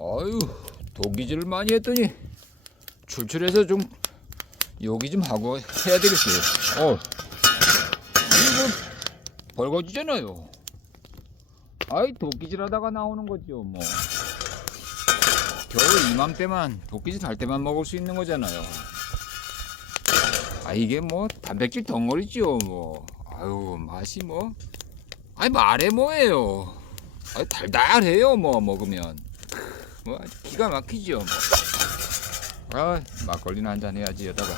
아유 도기질을 많이 했더니 출출해서 좀 요기 좀 하고 해야 되겠어요. 어 이거 벌거지잖아요. 아이 도끼질하다가 나오는 거죠 뭐. 겨울 이맘때만 도끼질 할 때만 먹을 수 있는 거잖아요. 아 이게 뭐 단백질 덩어리지요 뭐. 아유 맛이 뭐. 아니 말해 뭐예요. 아 달달해요 뭐 먹으면. 뭐 아주 기가 막히죠 뭐. 아 막걸리나 한잔 해야지 여다가.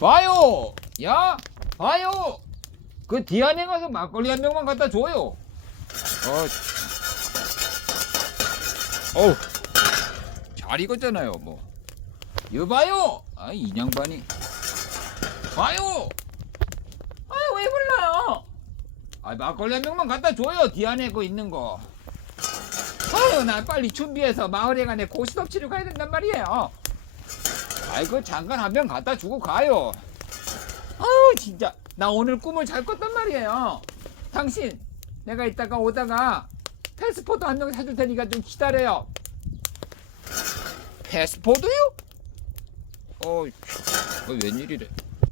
봐요, 야, 봐요. 그 뒤안에 가서 막걸리 한 병만 갖다 줘요. 어, 어우, 잘 익었잖아요, 뭐. 여봐요. 아, 이 양반이. 봐요. 아, 왜 불러요? 아, 막걸리 한 병만 갖다 줘요. 뒤안에 그 있는 거. 아유, 나 빨리 준비해서 마을에 가네 고스톱 치러 가야 된단 말이에요. 아이, 그 잠깐 한 병 갖다 주고 가요. 아유, 진짜. 나 오늘 꿈을 잘 꿨단 말이에요. 당신, 내가 이따가 오다가 패스포드 한 명 사줄 테니까 좀 기다려요. 패스포드요? 어, 어 웬일이래.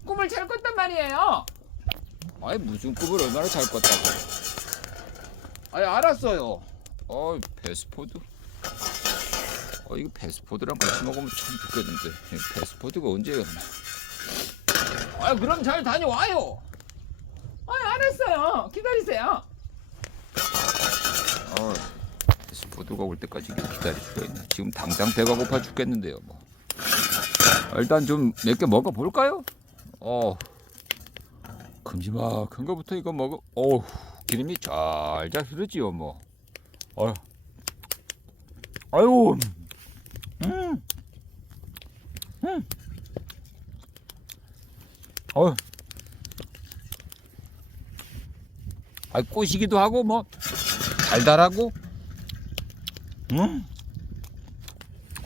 꿈을 잘 꿨단 말이에요. 아이, 무슨 꿈을 얼마나 잘 꿨다고. 아이, 알았어요. 어, 패스포드? 어, 이거 패스포드랑 같이 먹으면 참 좋겠는데. 이 패스포드가 언제 오나? 아, 그럼 잘 다녀와요. 아, 알았어요. 기다리세요. 어, 패스포드가 올 때까지 기다릴 수가 있나? 지금 당장 배가 고파 죽겠는데요, 뭐. 아, 일단 좀 몇 개 먹어 볼까요? 어, 큼지막한 거부터 이거 먹어. 어, 기름이 잘 잘 흐르지요, 뭐. 어, 아유, 음, 음, 어, 아 꼬시기도 하고 뭐 달달하고, 음,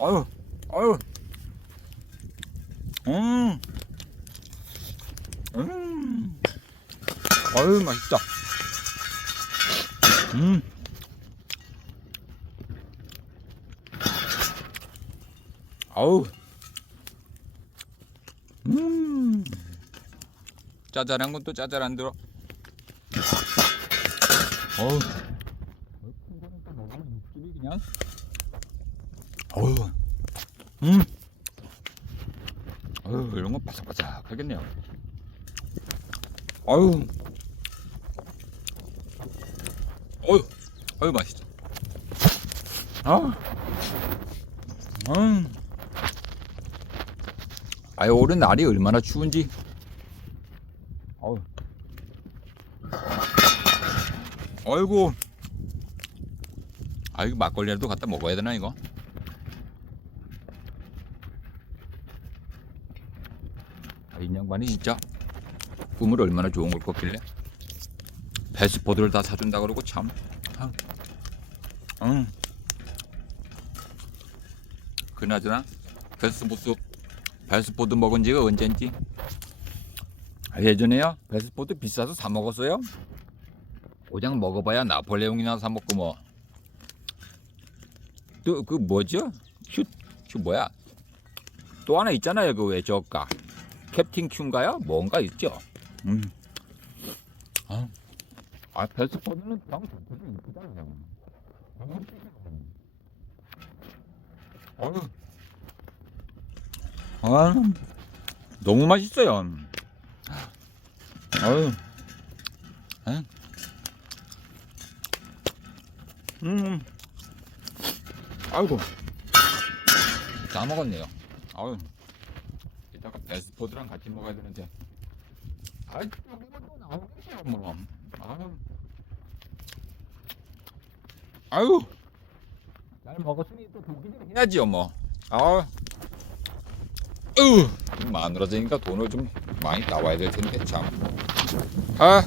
아유, 아유, 음, 음, 아유 맛있다. 음. 아우. 음. 짜잘한 건 또 짜잘 안 들어. 어우. 큰 거는 또 먹으면 육즙이 그냥. 어우. 음. 어우, 이런 거 바삭바삭 하겠네요. 어우. 어휴. 어휴, 맛있어. 아. 음. 아유 올해 날이 얼마나 추운지. 어우. 아이고. 아 이거 막걸리라도 갖다 먹어야 되나 이거? 아, 이 양반이 진짜 꿈을 얼마나 좋은 걸 꿨길래 패스포드를 다 사준다 그러고 참. 아. 응. 그나저나 패스포드 베스포드 먹은 지가 언젠지? 아, 예전에요? 베스포드 비싸서 사 먹었어요? 그냥 먹어봐야 나폴레옹이나 사 먹고 뭐. 또 그 뭐죠? 큐, 큐 뭐야? 또 하나 있잖아요 그 왜 저가. 캡틴 큐인가요? 뭔가 있죠? 음. 아, 아 베스포드는 그냥 전체적으로 이쁘잖아요 아유 아, 너무 맛있어요. 아유, 아, 음, 아이고, 다 먹었네요. 아유, 이따가 베스포드랑 같이 먹어야 되는데. 아이, 또 나오겠어요, 뭐. 아유, 아유, 잘 먹었으니 또 독이 좀 해야지요, 뭐. 아유. 으 마누라지니까 돈을 좀 많이 나와야 될 텐데 참. 아